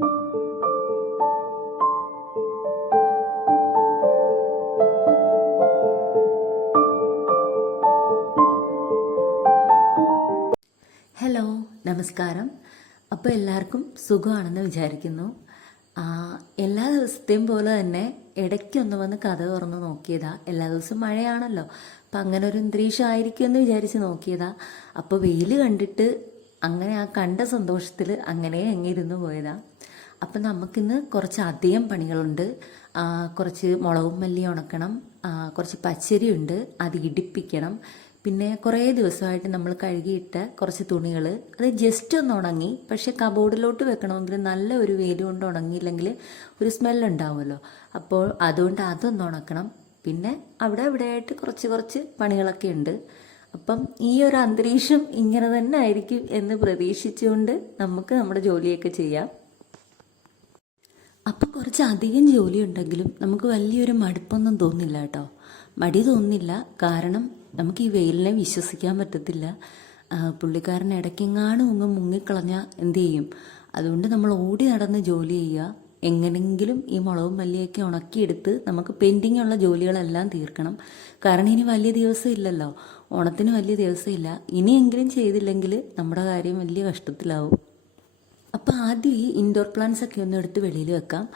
Hello, നമസ്കാരം. അപ്പോൾ എല്ലാവർക്കും സുഖമാണെന്ന് വിചാരിക്കുന്നു. എല്ലാ ദിവസത്തെയും പോലെ തന്നെ ഇടയ്ക്കൊന്ന് വന്ന് കഥ തുറന്ന് നോക്കിയതാ. എല്ലാ ദിവസവും മഴയാണല്ലോ, അപ്പം അങ്ങനെ ഒരു അന്തരീക്ഷം ആയിരിക്കുമെന്ന് വിചാരിച്ച് നോക്കിയതാ. അപ്പോൾ വെയിൽ കണ്ടിട്ട് അങ്ങനെ ആ കണ്ട സന്തോഷത്തിൽ അങ്ങനെ എങ്ങിരുന്ന് പോയതാ. അപ്പം നമുക്കിന്ന് കുറച്ച് അധികം പണികളുണ്ട്. കുറച്ച് മുളകും മല്ലി ഉണക്കണം, കുറച്ച് പച്ചരി ഉണ്ട്, അത് ഇടിപ്പിക്കണം. പിന്നെ കുറേ ദിവസമായിട്ട് നമ്മൾ കഴുകിയിട്ട കുറച്ച് തുണികൾ, അത് ജസ്റ്റ് ഒന്ന് ഉണങ്ങി. പക്ഷേ കബോർഡിലോട്ട് വെക്കണമെങ്കിൽ നല്ല ഒരു വെയിൽ കൊണ്ട് ഉണങ്ങിയില്ലെങ്കിൽ ഒരു സ്മെല്ലുണ്ടാവുമല്ലോ. അപ്പോൾ അതുകൊണ്ട് അതൊന്ന് ഉണക്കണം. പിന്നെ അവിടെ ഇവിടെയായിട്ട് കുറച്ച് പണികളൊക്കെ ഉണ്ട്. അപ്പം ഈ ഒരു അന്തരീക്ഷം ഇങ്ങനെ തന്നെ ആയിരിക്കും എന്ന് പ്രതീക്ഷിച്ചുകൊണ്ട് നമുക്ക് നമ്മുടെ ജോലിയൊക്കെ ചെയ്യാം. അപ്പം കുറച്ച് അധികം ജോലി ഉണ്ടെങ്കിലും നമുക്ക് വലിയൊരു മടുപ്പൊന്നും തോന്നില്ല കേട്ടോ. മടി തോന്നില്ല, കാരണം നമുക്ക് ഈ വെയിലിനെ വിശ്വസിക്കാൻ പറ്റത്തില്ല. പുള്ളിക്കാരൻ ഇടയ്ക്കെങ്ങാനും മുങ്ങിക്കളഞ്ഞാൽ എന്ത് ചെയ്യും? അതുകൊണ്ട് നമ്മൾ ഓടി നടന്ന് ജോലി ചെയ്യുക. എങ്ങനെങ്കിലും ഈ മുളകും മല്ലിയൊക്കെ ഉണക്കിയെടുത്ത് നമുക്ക് പെൻഡിങ് ഉള്ള ജോലികളെല്ലാം തീർക്കണം. കാരണം ഇനി വലിയ ദിവസം ഇല്ലല്ലോ, ഓണത്തിന് വലിയ ദിവസമില്ല. ഇനിയെങ്കിലും ചെയ്തില്ലെങ്കിൽ നമ്മുടെ കാര്യം വലിയ കഷ്ടത്തിലാവും. അപ്പോൾ ആദ്യം ഈ ഇൻഡോർ പ്ലാന്റ്സ് ഒക്കെ ഒന്ന് എടുത്ത് വെളിയിൽ വെക്കാം.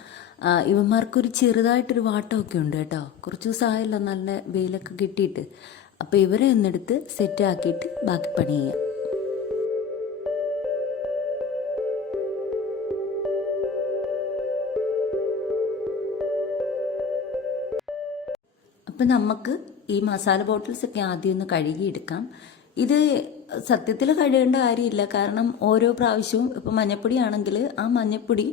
ഇവന്മാർക്കൊരു ചെറുതായിട്ടൊരു വാട്ടമൊക്കെ ഉണ്ട് കേട്ടോ. കുറച്ച് ദിവസമായല്ലോ നല്ല വെയിലൊക്കെ കിട്ടിയിട്ട്. അപ്പോൾ ഇവരെ ഒന്നെടുത്ത് സെറ്റ് ആക്കിയിട്ട് ബാക്കി പണി ചെയ്യാം. അപ്പം നമുക്ക് ഈ മസാല ബോട്ടിൽസൊക്കെ ആദ്യം ഒന്ന് കഴുകിയെടുക്കാം. ഇത് സത്യത്തിൽ കഴുകേണ്ട കാര്യമില്ല, കാരണം ഓരോ പ്രാവശ്യവും ഇപ്പം മഞ്ഞപ്പൊടി ആണെങ്കിൽ ആ മഞ്ഞപ്പൊടി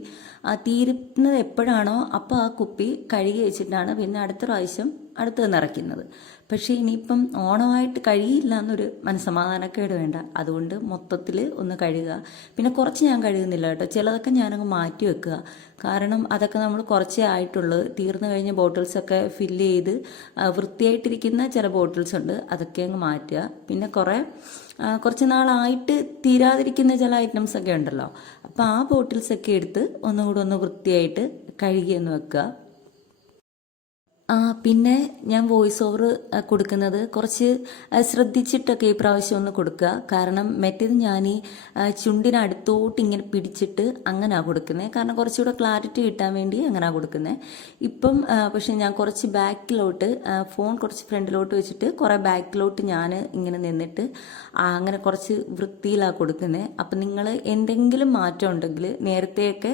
തീരുന്നത് എപ്പോഴാണോ അപ്പോൾ ആ കുപ്പി കഴുകി വെച്ചിട്ടാണ് പിന്നെ അടുത്ത പ്രാവശ്യം അടുത്തത് നിറയ്ക്കുന്നത്. പക്ഷേ ഇനിയിപ്പം ഓണമായിട്ട് കഴിയില്ല എന്നൊരു മനസ്സമാധാനക്കേട് വേണ്ട. അതുകൊണ്ട് മൊത്തത്തിൽ ഒന്ന് കഴുകുക. പിന്നെ കുറച്ച് ഞാൻ കഴുകുന്നില്ല കേട്ടോ, ചിലതൊക്കെ ഞാനങ്ങ് മാറ്റി വെക്കുക. കാരണം അതൊക്കെ നമ്മൾ കുറച്ചേ ആയിട്ടുള്ളൂ. തീർന്നു കഴിഞ്ഞ ബോട്ടിൽസൊക്കെ ഫില്ല് ചെയ്ത് വൃത്തിയായിട്ടിരിക്കുന്ന ചില ബോട്ടിൽസ് ഉണ്ട്, അതൊക്കെ അങ്ങ് മാറ്റുക. പിന്നെ കുറച്ച് നാളായിട്ട് തീരാതിരിക്കുന്ന ചില ഐറ്റംസ് ഒക്കെ ഉണ്ടല്ലോ, അപ്പോൾ ആ ബോട്ടിൽസൊക്കെ എടുത്ത് ഒന്നുകൂടെ ഒന്ന് വൃത്തിയായിട്ട് കഴുകിയൊന്ന് വെക്കുക. പിന്നെ ഞാൻ വോയിസ് ഓവർ കൊടുക്കുന്നത് കുറച്ച് ശ്രദ്ധിച്ചിട്ടൊക്കെ ഈ പ്രാവശ്യം ഒന്ന് കൊടുക്കുക. കാരണം മറ്റേത് ഞാൻ ഈ ചുണ്ടിനടുത്തോട്ട് ഇങ്ങനെ പിടിച്ചിട്ട് അങ്ങനെയാണ് കൊടുക്കുന്നത്. കാരണം കുറച്ചുകൂടെ ക്ലാരിറ്റി കിട്ടാൻ വേണ്ടി അങ്ങനെയാണ് കൊടുക്കുന്നത്. ഇപ്പം പക്ഷെ ഞാൻ കുറച്ച് ബാക്കിലോട്ട് ഫോൺ കുറച്ച് ഫ്രണ്ടിലോട്ട് വെച്ചിട്ട് കുറേ ബാക്കിലോട്ട് ഞാൻ ഇങ്ങനെ നിന്നിട്ട് അങ്ങനെ കുറച്ച് വൃത്തിയിലാണ് കൊടുക്കുന്നത്. അപ്പം നിങ്ങൾ എന്തെങ്കിലും മാറ്റം ഉണ്ടെങ്കിൽ, നേരത്തെയൊക്കെ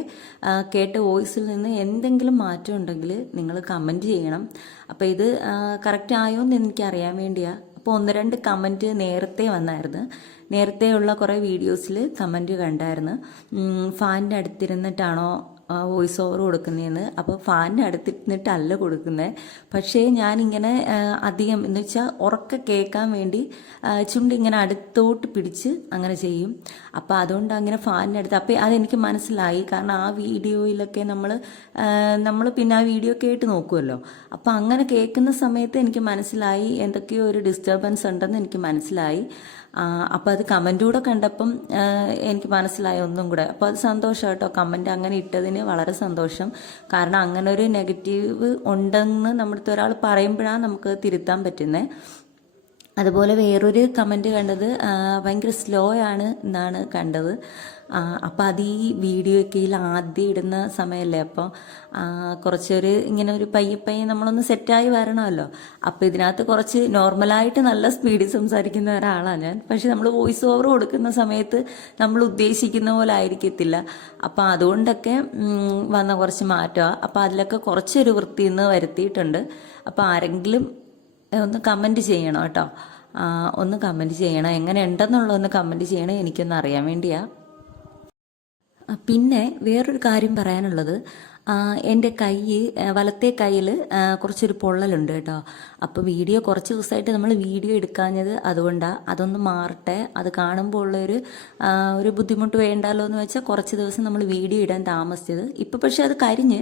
കേട്ട വോയിസിൽ നിന്ന് എന്തെങ്കിലും മാറ്റം ഉണ്ടെങ്കിൽ നിങ്ങൾ കമൻറ്റ് ചെയ്യണം. അപ്പോൾ ഇത് കറക്റ്റ് ആയോ എന്ന് എനിക്കറിയാൻ വേണ്ടിയാണ്. അപ്പോൾ 1-2 കമൻറ്റ് നേരത്തെ വന്നായിരുന്നു. നേരത്തെയുള്ള കുറേ വീഡിയോസിൽ കമൻറ്റ് കണ്ടായിരുന്നു, ഫാനിൻ്റെ അടുത്തിരുന്നിട്ടാണോ വോയിസ് ഓവർ കൊടുക്കുന്നതെന്ന്. അപ്പോൾ ഫാനിൻ്റെ അടുത്തിരുന്നിട്ടല്ല കൊടുക്കുന്നത്. പക്ഷേ ഞാനിങ്ങനെ അധികം എന്ന് വെച്ചാൽ ഉറക്കെ കേൾക്കാൻ വേണ്ടി ചുണ്ടിങ്ങനെ അടുത്തോട്ട് പിടിച്ച് അങ്ങനെ ചെയ്യും. അപ്പോൾ അതുകൊണ്ട് അങ്ങനെ ഫാനിൻ്റെ അടുത്ത് അപ്പോൾ അതെനിക്ക് മനസ്സിലായി. കാരണം ആ വീഡിയോയിലൊക്കെ നമ്മൾ പിന്നെ ആ വീഡിയോ കേട്ട് നോക്കുമല്ലോ. അപ്പോൾ അങ്ങനെ കേൾക്കുന്ന സമയത്ത് എനിക്ക് മനസ്സിലായി എന്തൊക്കെയോ ഒരു ഡിസ്റ്റർബൻസ് ഉണ്ടെന്ന് എനിക്ക് മനസ്സിലായി. അപ്പോൾ അത് കമൻറ്റൂടെ കണ്ടപ്പം എനിക്ക് മനസ്സിലായി ഒന്നും കൂടെ. അപ്പോൾ അത് സന്തോഷം കേട്ടോ, കമൻറ്റ് അങ്ങനെ ഇട്ടതിന് വളരെ സന്തോഷം. കാരണം അങ്ങനെ ഒരു നെഗറ്റീവ് ഉണ്ടെന്ന് നമ്മുടെ ഒരാൾ പറയുമ്പോഴാണ് നമുക്ക് തിരുത്താൻ പറ്റുന്നത്. അതുപോലെ വേറൊരു കമൻറ്റ് കണ്ടത് ഭയങ്കര സ്ലോ ആണ് എന്നാണ് കണ്ടത്. അപ്പം അത് ഈ വീഡിയോയ്ക്കയിൽ ആദ്യം ഇടുന്ന സമയമല്ലേ, അപ്പോൾ കുറച്ചൊരു ഇങ്ങനെ ഒരു പയ്യെ നമ്മളൊന്ന് സെറ്റായി വരണമല്ലോ. അപ്പോൾ ഇതിനകത്ത് കുറച്ച് നോർമലായിട്ട് നല്ല സ്പീഡിൽ സംസാരിക്കുന്ന ഒരാളാണ് ഞാൻ. പക്ഷെ നമ്മൾ വോയിസ് ഓവർ കൊടുക്കുന്ന സമയത്ത് നമ്മൾ ഉദ്ദേശിക്കുന്ന പോലെ ആയിരിക്കത്തില്ല. അപ്പോൾ അതുകൊണ്ടൊക്കെ വന്ന കുറച്ച് മാറ്റമാണ്. അപ്പോൾ അതിലൊക്കെ കുറച്ചൊരു വൃത്തി ഇന്ന് വരുത്തിയിട്ടുണ്ട്. അപ്പോൾ ആരെങ്കിലും ഒന്ന് കമൻറ്റ് ചെയ്യണം കേട്ടോ, ഒന്ന് കമൻറ്റ് ചെയ്യണം. എങ്ങനെ ഉണ്ടെന്നുള്ളതൊന്ന് കമൻറ്റ് ചെയ്യണം, എനിക്കൊന്ന് അറിയാൻ വേണ്ടിയാണ്. പിന്നെ വേറൊരു കാര്യം പറയാനുള്ളത്, എൻ്റെ കൈ വലത്തെ കയ്യിൽ കുറച്ചൊരു പൊള്ളലുണ്ട് കേട്ടോ. അപ്പോൾ വീഡിയോ കുറച്ച് ദിവസമായിട്ട് നമ്മൾ വീഡിയോ എടുക്കാഞ്ഞത് അതുകൊണ്ടാണ്. അതൊന്ന് മാറട്ടെ, അത് കാണുമ്പോൾ ഉള്ളൊരു ഒരു ബുദ്ധിമുട്ട് വേണ്ടാലോ എന്ന് വെച്ചാൽ കുറച്ച് ദിവസം നമ്മൾ വീഡിയോ ഇടാൻ താമസിച്ചത്. ഇപ്പോൾ പക്ഷേ അത് കരിഞ്ഞ്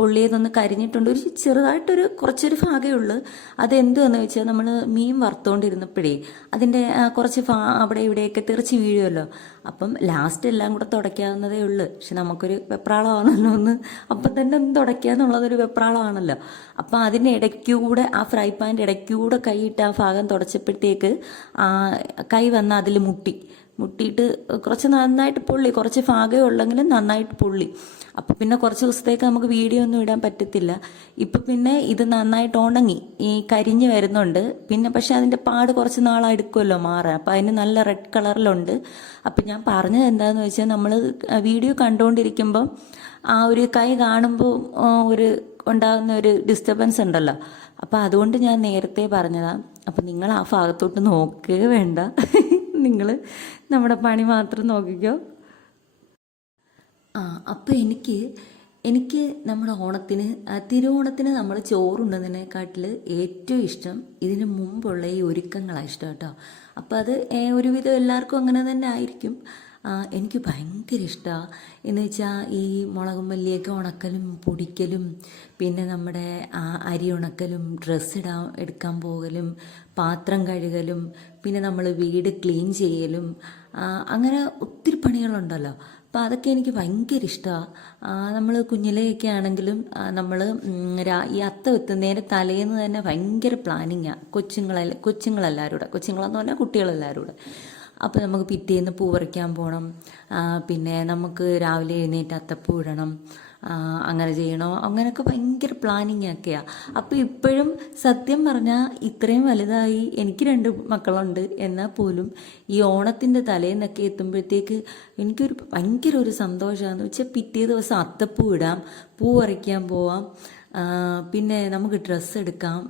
പൊള്ളിയതൊന്ന് കരിഞ്ഞിട്ടുണ്ട്. ഒരു ചെറുതായിട്ടൊരു കുറച്ചൊരു ഭാഗമേ ഉള്ളൂ. അതെന്തുവെന്ന് വെച്ചാൽ നമ്മൾ മീൻ വറുത്തുകൊണ്ടിരുന്നപ്പോഴേ അതിൻ്റെ കുറച്ച് അവിടെ ഇവിടെയൊക്കെ തെറിച്ച് വീഴുമല്ലോ. അപ്പം ലാസ്റ്റ് എല്ലാം കൂടെ തുടയ്ക്കാവുന്നതേ ഉള്ളൂ. പക്ഷെ നമുക്കൊരു വെപ്രാളമാണല്ലോ ഒന്ന് അപ്പം തന്നെ ഒന്ന് തുടയ്ക്കുക എന്നുള്ളതൊരു വെപ്രാളമാണല്ലോ. അപ്പം അതിൻ്റെ ഇടയ്ക്കൂടെ ആ ഫ്രൈ പാൻ്റെ ഇടയ്ക്കൂടെ കൈയിട്ട് ആ ഭാഗം തുടച്ചപ്പോഴത്തേക്ക് കൈ വന്ന് അതിൽ മുട്ടിയിട്ട് കുറച്ച് നന്നായിട്ട് പൊള്ളി. കുറച്ച് ഭാഗമേ ഉള്ളെങ്കിലും നന്നായിട്ട് പൊള്ളി. അപ്പം പിന്നെ കുറച്ച് ദിവസത്തേക്ക് നമുക്ക് വീഡിയോ ഒന്നും ഇടാൻ പറ്റത്തില്ല. ഇപ്പം പിന്നെ ഇത് നന്നായിട്ട് ഉണങ്ങി ഈ കരിഞ്ഞ് വരുന്നുണ്ട്. പിന്നെ പക്ഷെ അതിൻ്റെ പാട് കുറച്ച് നാളെടുക്കുമല്ലോ മാറാൻ. അപ്പം അതിന് നല്ല റെഡ് കളറിലുണ്ട്. അപ്പം ഞാൻ പറഞ്ഞത് എന്താണെന്ന് വെച്ചാൽ നമ്മൾ വീഡിയോ കണ്ടുകൊണ്ടിരിക്കുമ്പം ആ ഒരു കൈ കാണുമ്പോൾ ഒരു ഉണ്ടാകുന്ന ഒരു ഡിസ്റ്റർബൻസ് ഉണ്ടല്ലോ. അപ്പം അതുകൊണ്ട് ഞാൻ നേരത്തെ പറഞ്ഞതാണ്. അപ്പം നിങ്ങൾ ആ ഭാഗത്തോട്ട് നോക്കുകയേ വേണ്ട, നിങ്ങൾ നമ്മുടെ പണി മാത്രം നോക്കിക്കോ. അപ്പം എനിക്ക് നമ്മുടെ ഓണത്തിന് തിരുവോണത്തിന് നമ്മൾ ചോറുണ്ടതിനെക്കാട്ടിൽ ഏറ്റവും ഇഷ്ടം ഇതിന് മുമ്പുള്ള ഈ ഒരുക്കങ്ങളാണ് ഇഷ്ടം കേട്ടോ. അപ്പം അത് ഒരുവിധം എല്ലാവർക്കും അങ്ങനെ തന്നെ ആയിരിക്കും. എനിക്ക് ഭയങ്കര ഇഷ്ടമാണ്. എന്ന് വെച്ചാൽ ഈ മുളകും മല്ലിയൊക്കെ ഉണക്കലും പൊടിക്കലും, പിന്നെ നമ്മുടെ അരി ഉണക്കലും, എടുക്കാൻ പോകലും, പാത്രം കഴുകലും, പിന്നെ നമ്മൾ വീട് ക്ലീൻ ചെയ്യലും, അങ്ങനെ ഒത്തിരി പണികളുണ്ടല്ലോ. അപ്പം അതൊക്കെ എനിക്ക് ഭയങ്കര ഇഷ്ടമാണ്. നമ്മൾ കുഞ്ഞിലെയൊക്കെ ആണെങ്കിലും നമ്മൾ ഈ അത്തം എത്തുന്നതിൻ്റെ തലേന്ന് തന്നെ ഭയങ്കര പ്ലാനിങ്ങാണ് കൊച്ചുങ്ങളെല്ലാവരും കൂടെ. കൊച്ചുങ്ങളെന്ന് പറഞ്ഞാൽ കുട്ടികളെല്ലാവരും കൂടെ. അപ്പോൾ നമുക്ക് പിറ്റേന്ന് പൂ പറിക്കാൻ പോകണം. പിന്നെ നമുക്ക് രാവിലെ എഴുന്നേറ്റ് അത്തപ്പൂ ഇടണം, അങ്ങനെ ചെയ്യണോ, അങ്ങനെയൊക്കെ ഭയങ്കര പ്ലാനിങ് ഒക്കെയാണ്. അപ്പോൾ ഇപ്പോഴും സത്യം പറഞ്ഞാൽ ഇത്രയും വലുതായി എനിക്ക് 2 മക്കളുണ്ട്, എന്നാൽ പോലും ഈ ഓണത്തിൻ്റെ തലേന്നൊക്കെ എത്തുമ്പോഴത്തേക്ക് എനിക്കൊരു ഭയങ്കര ഒരു സന്തോഷമാണെന്ന് വെച്ചാൽ പിറ്റേ ദിവസം അത്തപ്പൂ ഇടാം, പൂ പറിക്കാൻ പോവാം, പിന്നെ നമുക്ക് ഡ്രസ്സ് എടുക്കാം,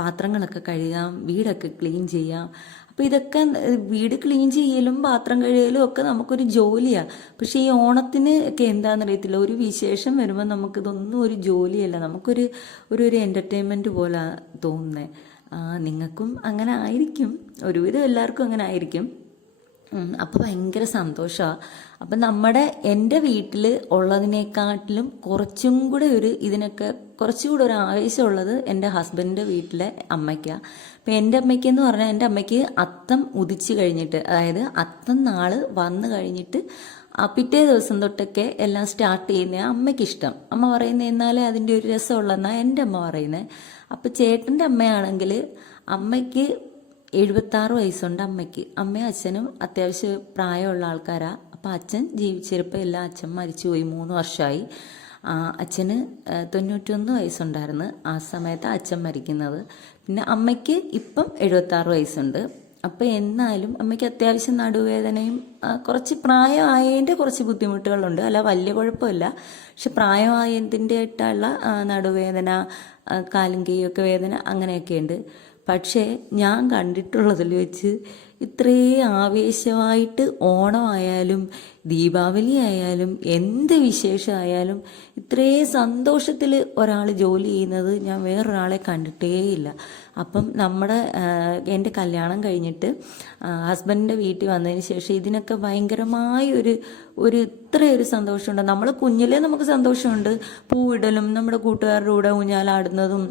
പാത്രങ്ങളൊക്കെ കഴുകാം, വീടൊക്കെ ക്ലീൻ ചെയ്യാം. അപ്പോൾ ഇതൊക്കെ വീട് ക്ലീൻ ചെയ്യലും പാത്രം കഴുകലും ഒക്കെ നമുക്കൊരു ജോലിയാണ്. പക്ഷേ ഈ ഓണത്തിന് ഒക്കെ എന്താണെന്നറിയത്തില്ല, ഒരു വിശേഷം വരുമ്പോൾ നമുക്കിതൊന്നും ഒരു ജോലിയല്ല, നമുക്കൊരു എൻ്റർടൈൻമെൻറ്റ് പോലെ തോന്നുന്നത്. നിങ്ങൾക്കും അങ്ങനെ ആയിരിക്കും, ഒരുവിധം എല്ലാവർക്കും അങ്ങനെ ആയിരിക്കും. അപ്പോൾ ഭയങ്കര സന്തോഷമാണ്. അപ്പം എൻ്റെ വീട്ടിൽ ഉള്ളതിനേക്കാട്ടിലും കുറച്ചും കൂടെ ഇതിനൊക്കെ കുറച്ചുകൂടെ ഒരു ആവേശമുള്ളത് എൻ്റെ ഹസ്ബൻഡിൻ്റെ വീട്ടിലെ അമ്മയ്ക്കാണ്. അപ്പം എൻ്റെ അമ്മയ്ക്കെന്ന് പറഞ്ഞാൽ എൻ്റെ അമ്മയ്ക്ക് അത്തം ഉദിച്ച് കഴിഞ്ഞിട്ട്, അതായത് അത്തം നാൾ വന്നു കഴിഞ്ഞിട്ട് പിറ്റേ ദിവസം തൊട്ടൊക്കെ എല്ലാം സ്റ്റാർട്ട് ചെയ്യുന്ന അമ്മയ്ക്കിഷ്ടം. അമ്മ പറയുന്നത് എന്നാലേ അതിൻ്റെ ഒരു രസമുള്ളതെന്നാണ് എൻ്റെ അമ്മ പറയുന്നത്. അപ്പം ചേട്ടൻ്റെ അമ്മയാണെങ്കിൽ അമ്മയ്ക്ക് 76 വയസ്സുണ്ട് അമ്മയ്ക്ക്. അമ്മയും അച്ഛനും അത്യാവശ്യം പ്രായമുള്ള ആൾക്കാരാണ്. അപ്പം അച്ഛൻ ജീവിച്ചിരിപ്പോൾ എല്ലാം അച്ഛൻ മരിച്ചുപോയി, 3 വർഷമായി. അച്ഛന് 91 വയസ്സുണ്ടായിരുന്നു ആ സമയത്ത് അച്ഛൻ മരിക്കുന്നത്. പിന്നെ അമ്മയ്ക്ക് ഇപ്പം 76 വയസ്സുണ്ട്. അപ്പോൾ എന്നാലും അമ്മയ്ക്ക് അത്യാവശ്യം നടുവേദനയും കുറച്ച് പ്രായമായതിൻ്റെ കുറച്ച് ബുദ്ധിമുട്ടുകളുണ്ട്. അല്ല വലിയ കുഴപ്പമില്ല, പക്ഷെ പ്രായമായതിൻ്റെ ആയിട്ടുള്ള നടുവേദന, കാലും കൈയൊക്കെ വേദന അങ്ങനെയൊക്കെ ഉണ്ട്. പക്ഷേ ഞാൻ കണ്ടിട്ടുള്ളതിൽ വെച്ച് ഇത്രയും ആവേശമായിട്ട് ഓണമായാലും ദീപാവലി ആയാലും എന്ത് വിശേഷമായാലും ഇത്രയും സന്തോഷത്തിൽ ഒരാൾ ജോലി ചെയ്യുന്നത് ഞാൻ വേറൊരാളെ കണ്ടിട്ടേയില്ല. അപ്പം എൻ്റെ കല്യാണം കഴിഞ്ഞിട്ട് ഹസ്ബൻഡിൻ്റെ വീട്ടിൽ വന്നതിന് ശേഷം ഇതിനൊക്കെ ഭയങ്കരമായ ഒരു ഇത്രയൊരു സന്തോഷമുണ്ട്. നമ്മൾ കുഞ്ഞിലേ നമുക്ക് സന്തോഷമുണ്ട്, പൂവിടലും നമ്മുടെ കൂട്ടുകാരുടെ കൂടെ ഊഞ്ഞാലാടുന്നതും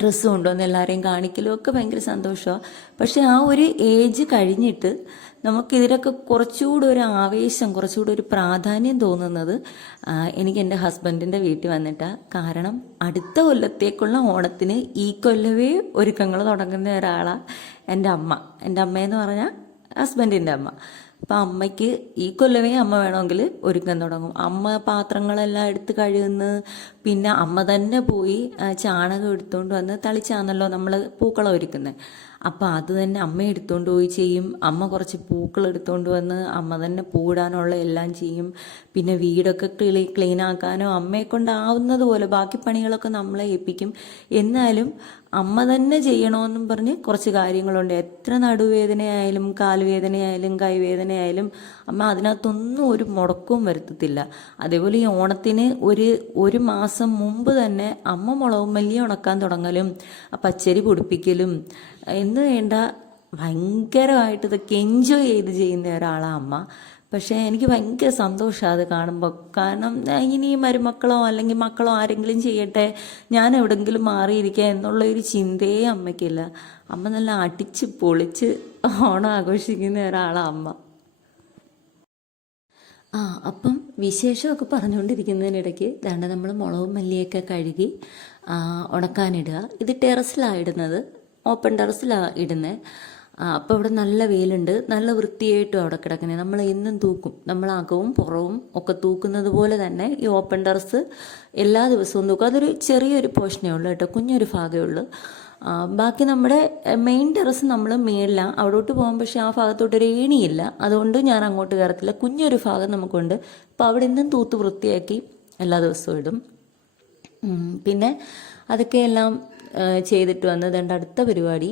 ഡ്രസ്സ് കൊണ്ടുവന്ന് എല്ലാവരെയും കാണിക്കലും ഒക്കെ ഭയങ്കര സന്തോഷമാണ്. പക്ഷെ ആ ഒരു ഏജ് കഴിഞ്ഞിട്ട് നമുക്കിതിലൊക്കെ കുറച്ചുകൂടെ ഒരു ആവേശം, കുറച്ചുകൂടെ ഒരു പ്രാധാന്യം തോന്നുന്നത് എനിക്ക് എൻ്റെ ഹസ്ബൻഡിൻ്റെ വീട്ടിൽ വന്നിട്ടാണ്. കാരണം അടുത്ത കൊല്ലത്തേക്കുള്ള ഓണത്തിന് ഈ കൊല്ലവേ ഒരുക്കങ്ങൾ തുടങ്ങുന്ന ഒരാളാണ് എൻ്റെ അമ്മ. എൻ്റെ അമ്മയെന്ന് പറഞ്ഞാൽ ഹസ്ബൻഡിൻ്റെ അമ്മ. അപ്പം അമ്മയ്ക്ക് ഈ കൊല്ലമേ അമ്മ വേണമെങ്കിൽ ഒരുക്കം തുടങ്ങും. അമ്മ പാത്രങ്ങളെല്ലാം എടുത്ത് കഴുകുന്നു. പിന്നെ അമ്മ തന്നെ പോയി ചാണകം എടുത്തുകൊണ്ട് വന്ന് തളിച്ചാണല്ലോ നമ്മൾ പൂക്കളം ഒരുക്കുന്നത്. അപ്പം അത് തന്നെ അമ്മ എടുത്തുകൊണ്ട് പോയി ചെയ്യും. അമ്മ കുറച്ച് പൂക്കൾ എടുത്തുകൊണ്ട് വന്ന് അമ്മ തന്നെ പൂടാനുള്ള എല്ലാം ചെയ്യും. പിന്നെ വീടൊക്കെ ക്ലീൻ ആക്കാനോ അമ്മയെ കൊണ്ടാവുന്നത് പോലെ ബാക്കി പണികളൊക്കെ നമ്മളെ ഏൽപ്പിക്കും. എന്നാലും അമ്മ തന്നെ ചെയ്യണമെന്നും പറഞ്ഞ് കുറച്ച് കാര്യങ്ങളുണ്ട്. എത്ര നടുവേദനയായാലും കാലുവേദനയായാലും കൈവേദനയായാലും അമ്മ അതിനകത്തൊന്നും ഒരു മുടക്കവും വരുത്തത്തില്ല. അതേപോലെ ഈ ഓണത്തിന് ഒരു മാസം മുമ്പ് തന്നെ അമ്മ മുളകും മല്ലി ഉണക്കാൻ തുടങ്ങലും പച്ചരി പൊടിപ്പിക്കലും എന്ന് വേണ്ട ഭയങ്കരമായിട്ട് ഇതൊക്കെ എൻജോയ് ചെയ്ത് ചെയ്യുന്ന ഒരാളാണ് അമ്മ. പക്ഷേ എനിക്ക് ഭയങ്കര സന്തോഷമാണ് അത് കാണുമ്പോൾ. കാരണം ഇനി മരുമക്കളോ അല്ലെങ്കിൽ മക്കളോ ആരെങ്കിലും ചെയ്യട്ടെ, ഞാൻ എവിടെയെങ്കിലും മാറിയിരിക്കുക എന്നുള്ള ഒരു ചിന്തയെ അമ്മയ്ക്കില്ല. അമ്മ നല്ല അടിച്ച് പൊളിച്ച് ഓണം ആഘോഷിക്കുന്ന ഒരാളാണ് അമ്മ. അപ്പം വിശേഷമൊക്കെ പറഞ്ഞുകൊണ്ടിരിക്കുന്നതിനിടയ്ക്ക് ദാണ്ട നമ്മൾ മുളകും മല്ലിയൊക്കെ കഴുകി ഉണക്കാനിടുക. ഇത് ടെറസിലാണ് ഇടുന്നത്, ഓപ്പൺ ടെറസിലാണ് ഇടുന്നത്. അപ്പോൾ ഇവിടെ നല്ല വെയിലുണ്ട്, നല്ല വൃത്തിയായിട്ടും അവിടെ കിടക്കുന്നത്. നമ്മൾ എന്നും തൂക്കും, നമ്മൾ അകവും പുറവും ഒക്കെ തൂക്കുന്നത് പോലെ തന്നെ ഈ ഓപ്പൺ ടെറസ് എല്ലാ ദിവസവും തൂക്കും. അതൊരു ചെറിയൊരു പോർഷനേ ഉള്ളൂ കേട്ടോ, കുഞ്ഞൊരു ഭാഗമേ ഉള്ളൂ. ബാക്കി നമ്മുടെ മെയിൻ ടെറസ് നമ്മൾ മേളിലാണ്, അവിടോട്ട് പോകാൻ. പക്ഷേ ആ ഭാഗത്തോട്ടൊരു ഏണിയില്ല, അതുകൊണ്ട് ഞാൻ അങ്ങോട്ട് കയറത്തില്ല. കുഞ്ഞൊരു ഭാഗം നമുക്കുണ്ട്. അപ്പോൾ അവിടെ നിന്നും തൂത്ത് വൃത്തിയാക്കി എല്ലാ ദിവസവും ഇടും. പിന്നെ അതൊക്കെ എല്ലാം ചെയ്തിട്ട് വന്നതുകൊണ്ട് അടുത്ത പരിപാടി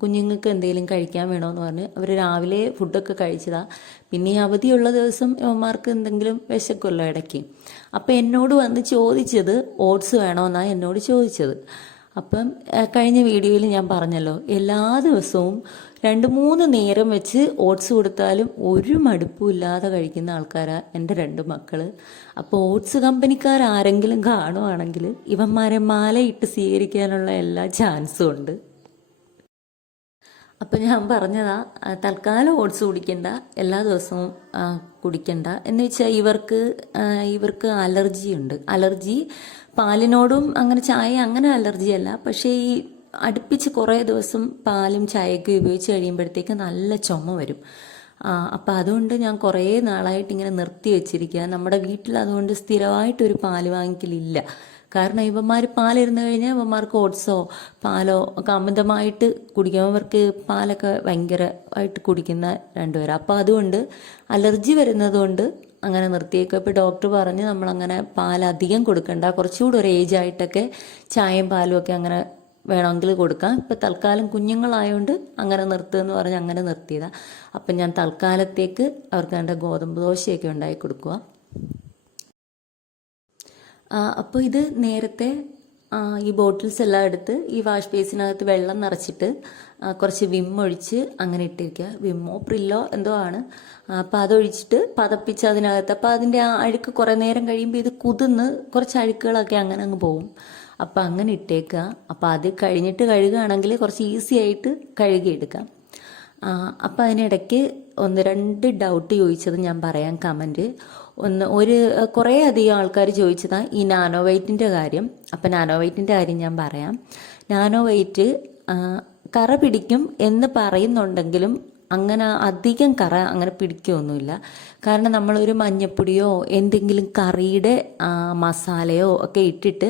കുഞ്ഞുങ്ങൾക്ക് എന്തെങ്കിലും കഴിക്കാൻ വേണമെന്ന് പറഞ്ഞ് അവർ രാവിലെ ഫുഡൊക്കെ കഴിച്ചതാണ്. പിന്നെ ഈ അവധിയുള്ള ദിവസം ഇവന്മാർക്ക് എന്തെങ്കിലും വിശക്കുമല്ലോ ഇടയ്ക്ക്. അപ്പം എന്നോട് വന്ന് ചോദിച്ചത് ഓട്സ് വേണമെന്നാണ് എന്നോട് ചോദിച്ചത്. അപ്പം കഴിഞ്ഞ വീഡിയോയിൽ ഞാൻ പറഞ്ഞല്ലോ, എല്ലാ ദിവസവും 2-3 നേരം വെച്ച് ഓട്സ് കൊടുത്താലും ഒരു മടുപ്പും ഇല്ലാതെ കഴിക്കുന്ന ആൾക്കാരാണ് എൻ്റെ 2 മക്കൾ. അപ്പോൾ ഓട്സ് കമ്പനിക്കാരാരെങ്കിലും കാണുവാണെങ്കിൽ ഇവന്മാരെ മാലയിട്ട് സ്വീകരിക്കാനുള്ള എല്ലാ ചാൻസും ഉണ്ട്. അപ്പം ഞാൻ പറഞ്ഞതാ, തൽക്കാലം ഓട്സ് കുടിക്കണ്ട, എല്ലാ ദിവസവും കുടിക്കണ്ട. എന്ന് വെച്ചാൽ ഇവർക്ക് അലർജി ഉണ്ട്. അലർജി പാലിനോടും അങ്ങനെ ചായ അങ്ങനെ അലർജിയല്ല, പക്ഷേ ഈ അടുപ്പിച്ച് കുറേ ദിവസം പാലും ചായയൊക്കെ ഉപയോഗിച്ച് കഴിയുമ്പോഴത്തേക്ക് നല്ല ചുമ വരും. അപ്പം അതുകൊണ്ട് ഞാൻ കുറേ നാളായിട്ട് ഇങ്ങനെ നിർത്തി വെച്ചിരിക്കുക. നമ്മുടെ വീട്ടിൽ അതുകൊണ്ട് സ്ഥിരമായിട്ടൊരു പാല് വാങ്ങിക്കലില്ല. കാരണം ഇവന്മാർ പാലിരുന്ന് കഴിഞ്ഞാൽ ഇവന്മാർക്ക് ഓട്സോ പാലോ ഒക്കെ അമിതമായിട്ട് കുടിക്കും. അവർക്ക് പാലൊക്കെ ഭയങ്കരമായിട്ട് കുടിക്കുന്ന 2 പേരാണ്. അപ്പോൾ അതുകൊണ്ട് അലർജി വരുന്നത് കൊണ്ട് അങ്ങനെ നിർത്തിയേക്കും. ഇപ്പോൾ ഡോക്ടർ പറഞ്ഞ് നമ്മളങ്ങനെ പാലധികം കൊടുക്കണ്ട, കുറച്ചുകൂടി ഒരു ഏജ് ആയിട്ടൊക്കെ ചായയും പാലും ഒക്കെ അങ്ങനെ വേണമെങ്കിൽ കൊടുക്കാം. ഇപ്പം തൽക്കാലം കുഞ്ഞുങ്ങളായതുകൊണ്ട് അങ്ങനെ നിർത്തുമെന്ന് പറഞ്ഞ് അങ്ങനെ നിർത്തിയതാണ്. അപ്പം ഞാൻ തൽക്കാലത്തേക്ക് അവർക്ക് വേണ്ട ഗോതമ്പ് ദോശയൊക്കെ ഉണ്ടാക്കി കൊടുക്കുക. അപ്പോൾ ഇത് നേരത്തെ ഈ ബോട്ടിൽസ് എല്ലാം എടുത്ത് ഈ വാഷ് ബേസിനകത്ത് വെള്ളം നിറച്ചിട്ട് കുറച്ച് വിം ഒഴിച്ച് അങ്ങനെ ഇട്ടിരിക്കുക. വിമ്മോ പ്രില്ലോ എന്തോ ആണ്. അപ്പോൾ അതൊഴിച്ചിട്ട് പതപ്പിച്ച് അതിനകത്ത്, അപ്പോൾ അതിൻ്റെ ആ അഴുക്ക് കുറേ നേരം കഴിയുമ്പോൾ ഇത് കുതിർന്ന് കുറച്ച് അഴുക്കുകളൊക്കെ അങ്ങനെ അങ്ങ് പോവും. അപ്പോൾ അങ്ങനെ ഇട്ടേക്കുക. അപ്പോൾ അത് കഴിഞ്ഞിട്ട് കഴുകുകയാണെങ്കിൽ കുറച്ച് ഈസി ആയിട്ട് കഴുകിയെടുക്കാം. അപ്പോൾ അതിനിടയ്ക്ക് 1-2 ഡൗട്ട് ചോദിച്ചത് ഞാൻ പറയാം, കമൻറ്റ്. കുറേ അധികം ആൾക്കാർ ചോദിച്ചതാണ് ഈ നാനോ വൈറ്റിൻ്റെ കാര്യം. അപ്പം നാനോ വൈറ്റിൻ്റെ കാര്യം ഞാൻ പറയാം. നാനോ വൈറ്റ് കറ പിടിക്കും എന്ന് പറയുന്നുണ്ടെങ്കിലും അങ്ങനെ അധികം കറ അങ്ങനെ പിടിക്കുകയൊന്നുമില്ല. കാരണം നമ്മളൊരു മഞ്ഞപ്പൊടിയോ എന്തെങ്കിലും കറിയുടെ മസാലയോ ഒക്കെ ഇട്ടിട്ട്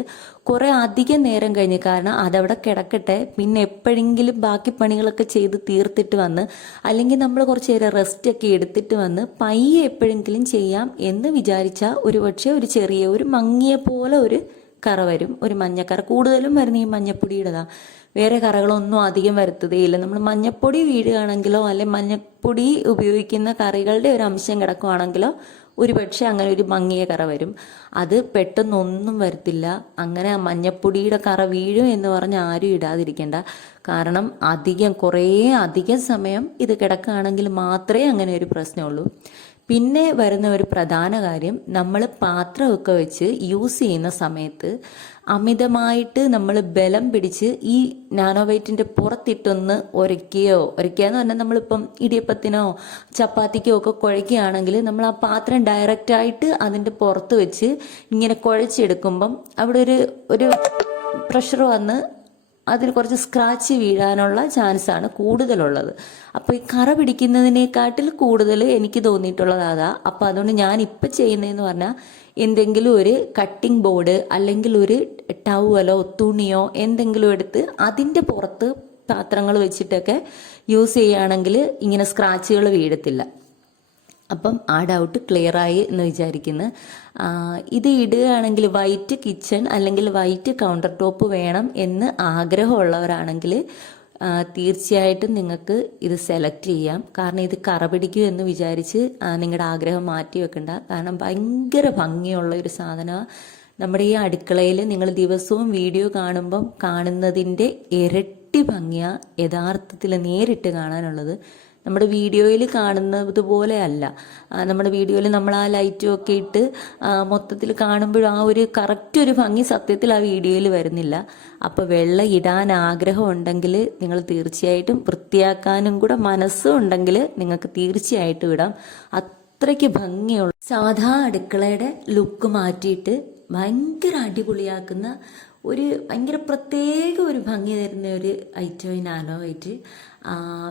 കുറേ അധികം നേരം കഴിഞ്ഞ്, കാരണം അതവിടെ കിടക്കട്ടെ, പിന്നെ എപ്പോഴെങ്കിലും ബാക്കി പണികളൊക്കെ ചെയ്ത് തീർത്തിട്ട് വന്ന്, അല്ലെങ്കിൽ നമ്മൾ കുറച്ച് നേരം റെസ്റ്റൊക്കെ എടുത്തിട്ട് വന്ന് പയ്യെ എപ്പോഴെങ്കിലും ചെയ്യാം എന്ന് വിചാരിച്ചാൽ ഒരു ചെറിയ ഒരു മങ്ങിയ പോലെ ഒരു കറ വരും, ഒരു മഞ്ഞക്കറ. കൂടുതലും വരുന്ന ഈ മഞ്ഞപ്പൊടിയുടേതാണ്, വേറെ കറകളൊന്നും അധികം വരുത്തതേയില്ല. നമ്മൾ മഞ്ഞപ്പൊടി വീഴുകയാണെങ്കിലോ അല്ലെങ്കിൽ മഞ്ഞപ്പൊടി ഉപയോഗിക്കുന്ന കറികളുടെ ഒരു അംശം കിടക്കുകയാണെങ്കിലോ ഒരുപക്ഷെ അങ്ങനെ ഒരു മങ്ങിയ കറ വരും. അത് പെട്ടെന്നൊന്നും വരത്തില്ല. അങ്ങനെ മഞ്ഞപ്പൊടിയുടെ കറ വീഴും എന്ന് പറഞ്ഞ് ആരും ഇടാതിരിക്കേണ്ട. കാരണം കുറേ അധികം സമയം ഇത് കിടക്കുകയാണെങ്കിൽ മാത്രമേ അങ്ങനെ ഒരു പ്രശ്നമുള്ളൂ. പിന്നെ വരുന്ന ഒരു പ്രധാന കാര്യം, നമ്മൾ പാത്രമൊക്കെ വെച്ച് യൂസ് ചെയ്യുന്ന സമയത്ത് അമിതമായിട്ട് നമ്മൾ ബലം പിടിച്ച് ഈ നാനോ വൈറ്റിൻ്റെ പുറത്തിട്ടൊന്ന് ഉരയ്ക്കുകയെന്ന് പറഞ്ഞാൽ നമ്മളിപ്പം ഇടിയപ്പത്തിനോ ചപ്പാത്തിക്കോ ഒക്കെ കുഴയ്ക്കുകയാണെങ്കിൽ നമ്മൾ ആ പാത്രം ഡയറക്റ്റായിട്ട് അതിൻ്റെ പുറത്ത് വെച്ച് ഇങ്ങനെ കുഴച്ചെടുക്കുമ്പം അവിടെ ഒരു പ്രഷർ വന്ന് അതിൽ കുറച്ച് സ്ക്രാച്ച് വീഴാനുള്ള ചാൻസാണ് കൂടുതലുള്ളത്. അപ്പോൾ ഈ കറ പിടിക്കുന്നതിനേക്കാട്ടിൽ കൂടുതൽ എനിക്ക് തോന്നിയിട്ടുള്ളത് അതാ. അപ്പോൾ അതുകൊണ്ട് ഞാൻ ഇപ്പം ചെയ്യുന്നതെന്ന് പറഞ്ഞാൽ എന്തെങ്കിലും ഒരു കട്ടിംഗ് ബോർഡ് അല്ലെങ്കിൽ ഒരു ടവലോ തുണിയോ എന്തെങ്കിലും എടുത്ത് അതിൻ്റെ പുറത്ത് പാത്രങ്ങൾ വെച്ചിട്ടൊക്കെ യൂസ് ചെയ്യുകയാണെങ്കിൽ ഇങ്ങനെ സ്ക്രാച്ചുകൾ വീഴത്തില്ല. അപ്പം ആ ഡൗട്ട് ക്ലിയർ ആയി എന്ന് വിചാരിക്കുന്നു. ഇത് ഇടുകയാണെങ്കിൽ വൈറ്റ് കിച്ചൺ അല്ലെങ്കിൽ വൈറ്റ് കൗണ്ടർ ടോപ്പ് വേണം എന്ന് ആഗ്രഹമുള്ളവരാണെങ്കിൽ തീർച്ചയായിട്ടും നിങ്ങൾക്ക് ഇത് സെലക്ട് ചെയ്യാം. കാരണം ഇത് കറ പിടിക്കും എന്ന് വിചാരിച്ച് നിങ്ങളുടെ ആഗ്രഹം മാറ്റി വെക്കണ്ട. കാരണം ഭയങ്കര ഭംഗിയുള്ള ഒരു സാധനമാണ്. നമ്മുടെ ഈ അടുക്കളയിൽ നിങ്ങൾ ദിവസവും വീഡിയോ കാണുമ്പം കാണുന്നതിൻ്റെ ഇരട്ടി ഭംഗിയാണ് യഥാർത്ഥത്തിൽ നേരിട്ട് കാണാനുള്ളത്. നമ്മുടെ വീഡിയോയിൽ കാണുന്നത് പോലെ അല്ല. നമ്മുടെ വീഡിയോയിൽ നമ്മൾ ആ ലൈറ്റും ഒക്കെ ഇട്ട് മൊത്തത്തിൽ കാണുമ്പോൾ ആ ഒരു കറക്റ്റ് ഒരു ഭംഗി സത്യത്തിൽ ആ വീഡിയോയിൽ വരുന്നില്ല. അപ്പോൾ വെള്ളം ഇടാൻ ആഗ്രഹം ഉണ്ടെങ്കിൽ നിങ്ങൾ തീർച്ചയായിട്ടും വൃത്തിയാക്കാനും കൂടെ മനസ്സും ഉണ്ടെങ്കിൽ നിങ്ങൾക്ക് തീർച്ചയായിട്ടും ഇടാം. അത്രയ്ക്ക് ഭംഗിയുള്ള സാധാ അടുക്കളയുടെ ലുക്ക് മാറ്റിയിട്ട് ഭയങ്കര അടിപൊളിയാക്കുന്ന ഒരു ഭയങ്കര പ്രത്യേക ഒരു ഭംഗി തരുന്ന ഒരു ഐറ്റം ഈ നാനോ വൈറ്റ്.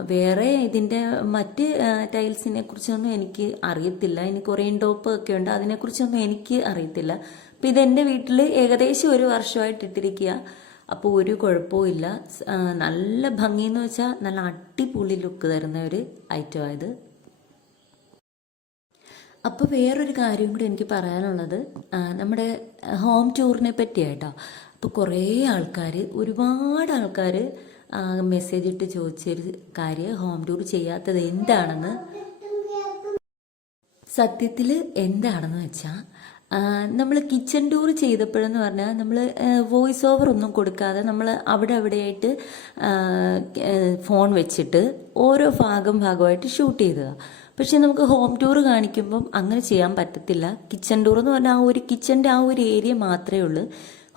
വേറെ ഇതിൻ്റെ മറ്റ് ടൈൽസിനെ കുറിച്ചൊന്നും എനിക്ക് അറിയത്തില്ല. ഇനി കൊറിയൻ ടോപ്പ് ഒക്കെ ഉണ്ട്, അതിനെക്കുറിച്ചൊന്നും എനിക്ക് അറിയത്തില്ല. അപ്പം ഇതെൻ്റെ വീട്ടിൽ ഏകദേശം ഒരു വർഷമായിട്ട് ഇട്ടിരിക്കുക. അപ്പോൾ ഒരു കുഴപ്പവും ഇല്ല. നല്ല ഭംഗിയെന്ന് വെച്ചാൽ നല്ല അടിപൊളി ലുക്ക് തരുന്ന ഒരു ഐറ്റമായത്. അപ്പോൾ വേറൊരു കാര്യം കൂടി എനിക്ക് പറയാനുള്ളത് നമ്മുടെ ഹോം ടൂറിനെ പറ്റിയായിട്ടോ. അപ്പോൾ കുറേ ആൾക്കാർ, ഒരുപാട് ആൾക്കാർ മെസ്സേജ് ഇട്ട് ചോദിച്ചൊരു കാര്യം, ഹോം ടൂർ ചെയ്യാത്തത് എന്താണെന്ന്. സത്യത്തിൽ എന്താണെന്ന് വെച്ചാൽ നമ്മൾ കിച്ചൺ ടൂർ ചെയ്തപ്പോഴെന്ന് പറഞ്ഞാൽ നമ്മൾ വോയിസ് ഓവർ ഒന്നും കൊടുക്കാതെ നമ്മൾ അവിടെയായിട്ട് ഫോൺ വെച്ചിട്ട് ഓരോ ഭാഗമായിട്ട് ഷൂട്ട് ചെയ്തതാണ്. പക്ഷെ നമുക്ക് ഹോം ടൂർ കാണിക്കുമ്പം അങ്ങനെ ചെയ്യാൻ പറ്റത്തില്ല. കിച്ചൺ ടൂർ എന്ന് പറഞ്ഞാൽ ആ ഒരു കിച്ചൻ്റെ ആ ഒരു ഏരിയ മാത്രമേ ഉള്ളൂ.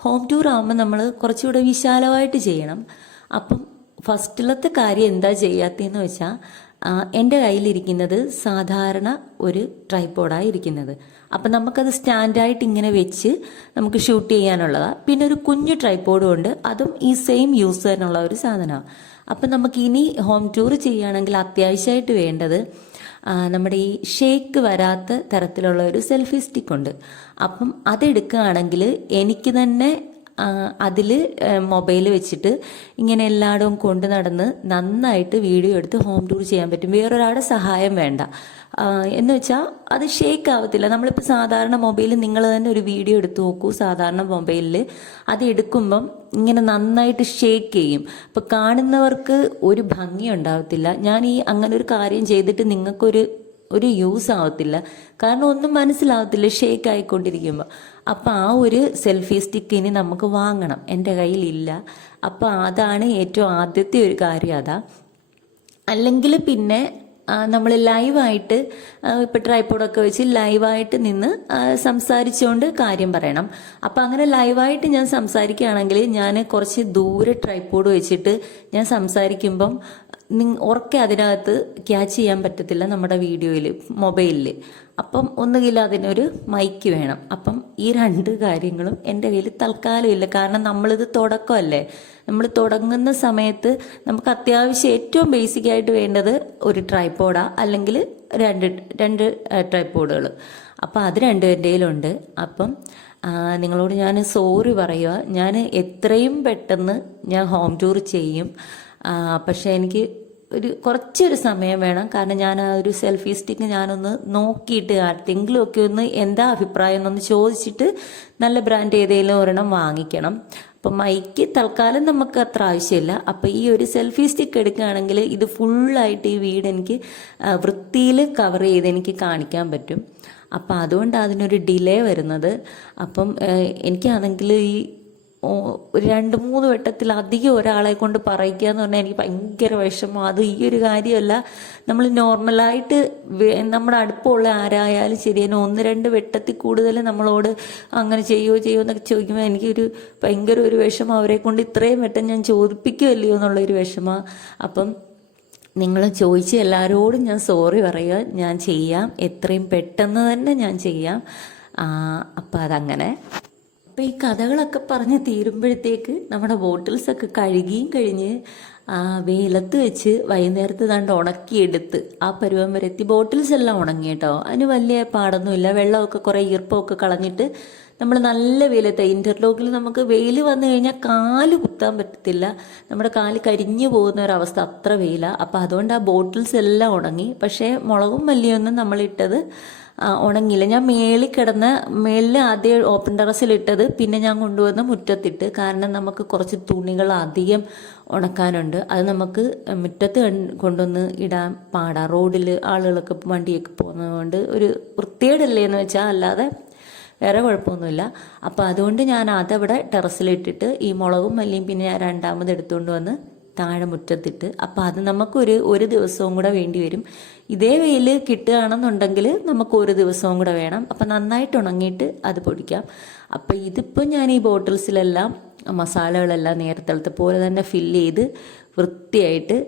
ഹോം ടൂർ ആകുമ്പോൾ നമ്മൾ കുറച്ചുകൂടെ വിശാലമായിട്ട് ചെയ്യണം. അപ്പം ഫസ്റ്റിലത്തെ കാര്യം എന്താ ചെയ്യാത്തതെന്ന് വെച്ചാൽ എൻ്റെ കയ്യിലിരിക്കുന്നത് സാധാരണ ഒരു ട്രൈപോഡാണ് ഇരിക്കുന്നത്. അപ്പം നമുക്കത് സ്റ്റാൻഡായിട്ട് ഇങ്ങനെ വെച്ച് നമുക്ക് ഷൂട്ട് ചെയ്യാനുള്ളതാണ്. പിന്നെ ഒരു കുഞ്ഞു ട്രൈപോഡും ഉണ്ട്, അതും ഈ സെയിം യൂസ് ചെയ്യാനുള്ള ഒരു സാധനമാണ്. അപ്പം നമുക്ക് ഇനി ഹോം ടൂർ ചെയ്യുകയാണെങ്കിൽ അത്യാവശ്യമായിട്ട് വേണ്ടത് നമ്മുടെ ഈ ഷേക്ക് വരാത്ത തരത്തിലുള്ള ഒരു സെൽഫി സ്റ്റിക്ക് ഉണ്ട്. അപ്പം അതെടുക്കുകയാണെങ്കിൽ എനിക്ക് തന്നെ അതിൽ മൊബൈൽ വെച്ചിട്ട് ഇങ്ങനെ എല്ലായിടവും കൊണ്ട് നടന്ന് നന്നായിട്ട് വീഡിയോ എടുത്ത് ഹോം ടൂർ ചെയ്യാൻ പറ്റും. വേറൊരാളുടെ സഹായം വേണ്ട. എന്ന് വെച്ചാൽ അത് ഷേക്ക് ആവത്തില്ല. നമ്മളിപ്പോൾ സാധാരണ മൊബൈലിൽ നിങ്ങൾ തന്നെ ഒരു വീഡിയോ എടുത്ത് നോക്കൂ. സാധാരണ മൊബൈലിൽ അത് എടുക്കുമ്പം ഇങ്ങനെ നന്നായിട്ട് ഷേക്ക് ചെയ്യും. അപ്പോൾ കാണുന്നവർക്ക് ഒരു ഭംഗി ഉണ്ടാവത്തില്ല. ഞാൻ ഈ അങ്ങനെ ഒരു കാര്യം ചെയ്തിട്ട് നിങ്ങൾക്കൊരു യൂസ് ആവത്തില്ല. കാരണം ഒന്നും മനസ്സിലാവത്തില്ല ഷേക്ക് ആയിക്കൊണ്ടിരിക്കുമ്പോൾ. അപ്പം ആ ഒരു സെൽഫി സ്റ്റിക്ക് ഇനി നമുക്ക് വാങ്ങണം. എൻ്റെ കയ്യിലില്ല. അപ്പോൾ അതാണ് ഏറ്റവും ആദ്യത്തെ ഒരു കാര്യം. അതാ. അല്ലെങ്കിൽ പിന്നെ നമ്മൾ ലൈവായിട്ട് ഇപ്പോൾ ട്രൈപോഡൊക്കെ വെച്ച് ലൈവായിട്ട് നിന്ന് സംസാരിച്ചുകൊണ്ട് കാര്യം പറയണം. അപ്പം അങ്ങനെ ലൈവായിട്ട് ഞാൻ സംസാരിക്കുകയാണെങ്കിൽ ഞാൻ കുറച്ച് ദൂരെ ട്രൈപോഡ് വെച്ചിട്ട് ഞാൻ സംസാരിക്കുമ്പം ഉറക്കെ അതിനകത്ത് ക്യാച്ച് ചെയ്യാൻ പറ്റത്തില്ല നമ്മുടെ വീഡിയോയിൽ, മൊബൈലിൽ. അപ്പം ഒന്നുകിൽ അതിനൊരു മൈക്ക് വേണം. അപ്പം ഈ രണ്ട് കാര്യങ്ങളും എൻ്റെ കയ്യിൽ തൽക്കാലം ഇല്ല. കാരണം നമ്മളിത് തുടക്കമല്ലേ. നമ്മൾ തുടങ്ങുന്ന സമയത്ത് നമുക്ക് അത്യാവശ്യം ഏറ്റവും ബേസിക് ആയിട്ട് വേണ്ടത് ഒരു ട്രൈപോഡാ, അല്ലെങ്കിൽ രണ്ട് ട്രൈപോഡുകൾ. അപ്പം അത് രണ്ടും എൻ്റെ കയ്യിലുണ്ട്. അപ്പം നിങ്ങളോട് ഞാൻ സോറി പറയുക. ഞാൻ എത്രയും പെട്ടെന്ന് ഞാൻ ഹോം ടൂർ ചെയ്യും. പക്ഷേ എനിക്ക് കുറച്ചൊരു സമയം വേണം. കാരണം ഞാൻ ആ ഒരു സെൽഫി സ്റ്റിക്ക് ഞാനൊന്ന് നോക്കിയിട്ട് ആർക്കെങ്കിലും ഒക്കെ ഒന്ന് എന്താ അഭിപ്രായം എന്നൊന്ന് ചോദിച്ചിട്ട് നല്ല ബ്രാൻഡ് ഏതെങ്കിലും ഒരെണ്ണം വാങ്ങിക്കണം. അപ്പം മൈക്ക് തൽക്കാലം നമുക്ക് അത്ര ആവശ്യമില്ല. അപ്പം ഈ ഒരു സെൽഫി സ്റ്റിക്ക് എടുക്കുകയാണെങ്കിൽ ഇത് ഫുള്ളായിട്ട് ഈ വീട് എനിക്ക് വൃത്തിയിൽ കവർ ചെയ്ത് എനിക്ക് കാണിക്കാൻ പറ്റും. അപ്പം അതുകൊണ്ട് അതിനൊരു ഡിലേ വരുന്നത്. അപ്പം എനിക്കാണെങ്കിൽ ഈ 2-3 വട്ടത്തിലധികം ഒരാളെ കൊണ്ട് പറയിക്കുക എന്ന് പറഞ്ഞാൽ എനിക്ക് ഭയങ്കര വിഷമം. അത് ഈ ഒരു കാര്യമല്ല, നമ്മൾ നോർമലായിട്ട് നമ്മുടെ അടുപ്പമുള്ള ആരായാലും ശരിയാണ് 1-2 വട്ടത്തിൽ കൂടുതൽ നമ്മളോട് അങ്ങനെ ചെയ്യുമോ എന്നൊക്കെ ചോദിക്കുമ്പോൾ എനിക്കൊരു ഭയങ്കര ഒരു വിഷമം. അവരെ കൊണ്ട് ഇത്രയും വട്ടം ഞാൻ ചോദിപ്പിക്കുമല്ലയോ എന്നുള്ളൊരു വിഷമം. അപ്പം നിങ്ങൾ ചോദിച്ച എല്ലാവരോടും ഞാൻ സോറി പറയുക. ഞാൻ ചെയ്യാം, എത്രയും പെട്ടെന്ന് തന്നെ ഞാൻ ചെയ്യാം. അപ്പം അതങ്ങനെ. അപ്പം ഈ കഥകളൊക്കെ പറഞ്ഞ് തീരുമ്പോഴത്തേക്ക് നമ്മുടെ ബോട്ടിൽസൊക്കെ കഴുകിയും കഴിഞ്ഞ് വെയിലത്ത് വെച്ച് വൈകുന്നേരത്ത് ദാണ്ട് ഉണക്കിയെടുത്ത് ആ പരുവം വരെ എത്തി. ബോട്ടിൽസ് എല്ലാം ഉണങ്ങി കേട്ടോ. അതിന് വലിയ പാടൊന്നുമില്ല. വെള്ളമൊക്കെ കുറേ ഈർപ്പമൊക്കെ കളഞ്ഞിട്ട് നമ്മൾ നല്ല വെയിലത്ത്, ഇന്റർലോക്കിൽ നമുക്ക് വെയിൽ വന്നു കഴിഞ്ഞാൽ കാല് കുത്താൻ പറ്റത്തില്ല. നമ്മുടെ കാല് കരിഞ്ഞു പോകുന്ന ഒരവസ്ഥ, അത്ര വെയിലാണ്. അപ്പം അതുകൊണ്ട് ആ ബോട്ടിൽസ് എല്ലാം ഉണങ്ങി. പക്ഷേ മുളകും മല്ലിയൊന്നും നമ്മളിട്ടത് ഉണങ്ങിയില്ല. ഞാൻ മേളിൽ ആദ്യം ഓപ്പൺ ടെറസിലിട്ടത് പിന്നെ ഞാൻ കൊണ്ടുവന്ന് മുറ്റത്തിട്ട്. കാരണം നമുക്ക് കുറച്ച് തുണികൾ അധികം ഉണക്കാനുണ്ട്. അത് നമുക്ക് മുറ്റത്ത് കൊണ്ടുവന്ന് ഇടാൻ പാടാം. റോഡിൽ ആളുകളൊക്കെ വണ്ടിയൊക്കെ പോകുന്നതുകൊണ്ട് ഒരു വൃത്തികേടല്ലേ എന്ന് വെച്ചാൽ, അല്ലാതെ വേറെ കുഴപ്പമൊന്നുമില്ല. അപ്പോൾ അതുകൊണ്ട് ഞാൻ അതവിടെ ടെറസിലിട്ടിട്ട് ഈ മുളകും മല്ലിയും പിന്നെ ഞാൻ രണ്ടാമത് എടുത്തുകൊണ്ട് വന്ന് താഴെ മുറ്റത്തിട്ട്. അപ്പം അത് ഒരു ദിവസവും കൂടെ വേണ്ടി വരും. ഇതേ വെയിൽ കിട്ടുകയാണെന്നുണ്ടെങ്കിൽ നമുക്ക് ഒരു ദിവസവും കൂടെ വേണം. അപ്പം നന്നായിട്ട് ഉണങ്ങിയിട്ട് അത് പൊടിക്കാം. അപ്പം ഇതിപ്പോൾ ഞാൻ ഈ ബോട്ടിൽസിലെല്ലാം മസാലകളെല്ലാം നേരത്തെ പോലെ തന്നെ ഫില്ല് ചെയ്ത് വൃത്തിയായിട്ട്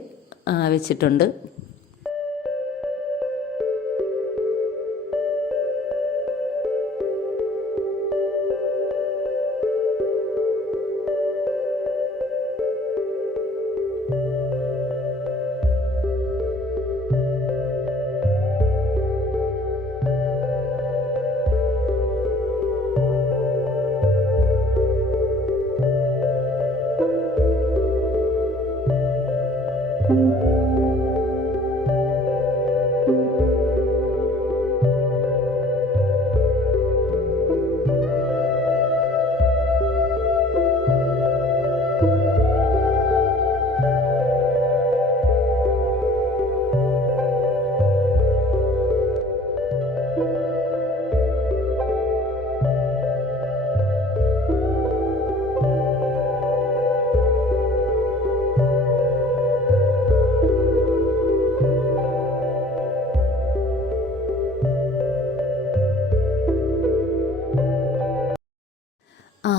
വെച്ചിട്ടുണ്ട്.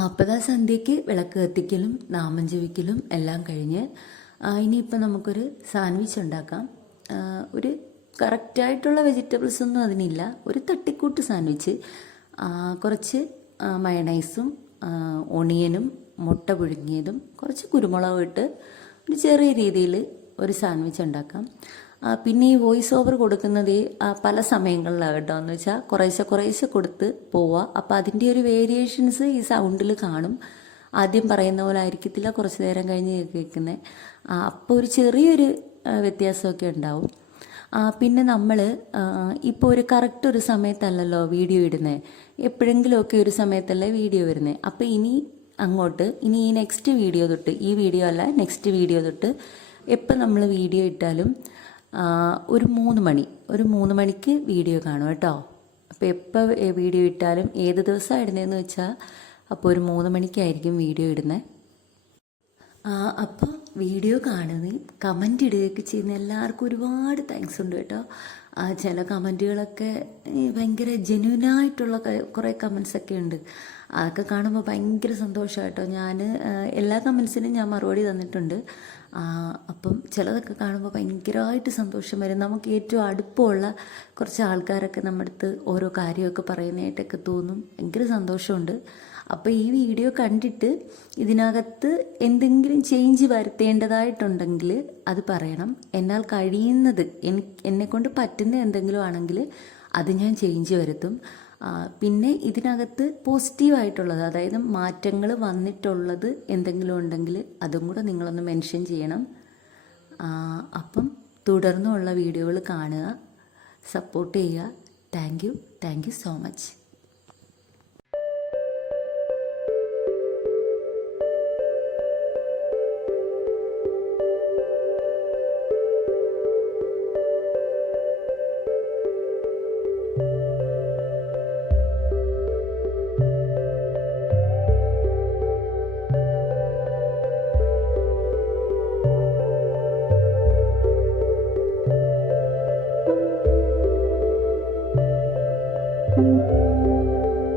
അപ്പോൾ സന്ധ്യയ്ക്ക് വിളക്ക് കത്തിക്കലും നാമം ജപിക്കലും എല്ലാം കഴിഞ്ഞ് ഇനിയിപ്പോൾ നമുക്കൊരു സാൻഡ്വിച്ച് ഉണ്ടാക്കാം. ഒരു കറക്റ്റായിട്ടുള്ള വെജിറ്റബിൾസ് ഒന്നും അതിനില്ല. ഒരു തട്ടിക്കൂട്ട് സാൻഡ്വിച്ച്. കുറച്ച് മയണൈസും ഒണിയനും മുട്ട പുഴുങ്ങിയതും കുറച്ച് കുരുമുളകും ഇട്ട് ഒരു ചെറിയ രീതിയിൽ ഒരു സാൻഡ്വിച്ച് ഉണ്ടാക്കാം. പിന്നെ ഈ വോയിസ് ഓവർ കൊടുക്കുന്നത് പല സമയങ്ങളിലാണ് കേട്ടോ. എന്ന് വെച്ചാൽ കുറേശ്ശെ കൊടുത്ത് പോവുക. അപ്പം അതിൻ്റെ ഒരു വേരിയേഷൻസ് ഈ സൗണ്ടിൽ കാണും. ആദ്യം പറയുന്ന പോലെ ആയിരിക്കത്തില്ല, കുറച്ച് നേരം കഴിഞ്ഞ് കേൾക്കുന്നത്. അപ്പോൾ ഒരു ചെറിയൊരു വ്യത്യാസമൊക്കെ ഉണ്ടാവും. പിന്നെ നമ്മൾ ഇപ്പോൾ ഒരു കറക്റ്റ് ഒരു സമയത്തല്ലല്ലോ വീഡിയോ ഇടുന്നത്. എപ്പോഴെങ്കിലുമൊക്കെ ഒരു സമയത്തല്ലേ വീഡിയോ വരുന്നത്. അപ്പോൾ ഇനി ഈ നെക്സ്റ്റ് വീഡിയോ തൊട്ട്, ഈ വീഡിയോ അല്ല നെക്സ്റ്റ് വീഡിയോ തൊട്ട് എപ്പോൾ നമ്മൾ വീഡിയോ ഇട്ടാലും ഒരു 3 മണിക്ക് വീഡിയോ കാണും കേട്ടോ. അപ്പോൾ എപ്പോൾ വീഡിയോ ഇട്ടാലും ഏത് ദിവസമാണ് ഇടുന്നതെന്ന് വെച്ചാൽ അപ്പോൾ ഒരു 3 മണിക്കായിരിക്കും വീഡിയോ ഇടുന്നത്. അപ്പോൾ വീഡിയോ കാണുകയും കമൻ്റ് ഇടുകയൊക്കെ ചെയ്യുന്ന എല്ലാവർക്കും ഒരുപാട് താങ്ക്സ് ഉണ്ട് കേട്ടോ. ചില കമൻറ്റുകളൊക്കെ ഭയങ്കര ജെന്യൂനായിട്ടുള്ള കുറേ കമൻസൊക്കെ ഉണ്ട്. അതൊക്കെ കാണുമ്പോൾ ഭയങ്കര സന്തോഷമാണ് കേട്ടോ. ഞാൻ എല്ലാ കമൻസിനും ഞാൻ മറുപടി തന്നിട്ടുണ്ട്. അപ്പം ചിലതൊക്കെ കാണുമ്പോൾ ഭയങ്കരമായിട്ട് സന്തോഷം വരും. നമുക്ക് ഏറ്റവും അടുപ്പമുള്ള കുറച്ച് ആൾക്കാരൊക്കെ നമ്മുടെ അടുത്ത് ഓരോ കാര്യമൊക്കെ പറയുന്നതായിട്ടൊക്കെ തോന്നും. ഭയങ്കര സന്തോഷമുണ്ട്. അപ്പോൾ ഈ വീഡിയോ കണ്ടിട്ട് ഇതിനകത്ത് എന്തെങ്കിലും ചേഞ്ച് വരുത്തേണ്ടതായിട്ടുണ്ടെങ്കിൽ അത് പറയണം. എന്നാൽ കഴിയുന്നത് എന്നെക്കൊണ്ട് പറ്റുന്ന എന്തെങ്കിലും ആണെങ്കിൽ അത് ഞാൻ ചേഞ്ച് വരുത്തും. പിന്നെ ഇതിനകത്ത് പോസിറ്റീവായിട്ടുള്ളത്, അതായത് മാറ്റങ്ങൾ വന്നിട്ടുള്ളത് എന്തെങ്കിലും ഉണ്ടെങ്കിൽ അതും കൂടെ നിങ്ങളൊന്ന് മെൻഷൻ ചെയ്യണം. അപ്പം തുടർന്നുള്ള വീഡിയോകൾ കാണുക, സപ്പോർട്ട് ചെയ്യുക. Thank you so much.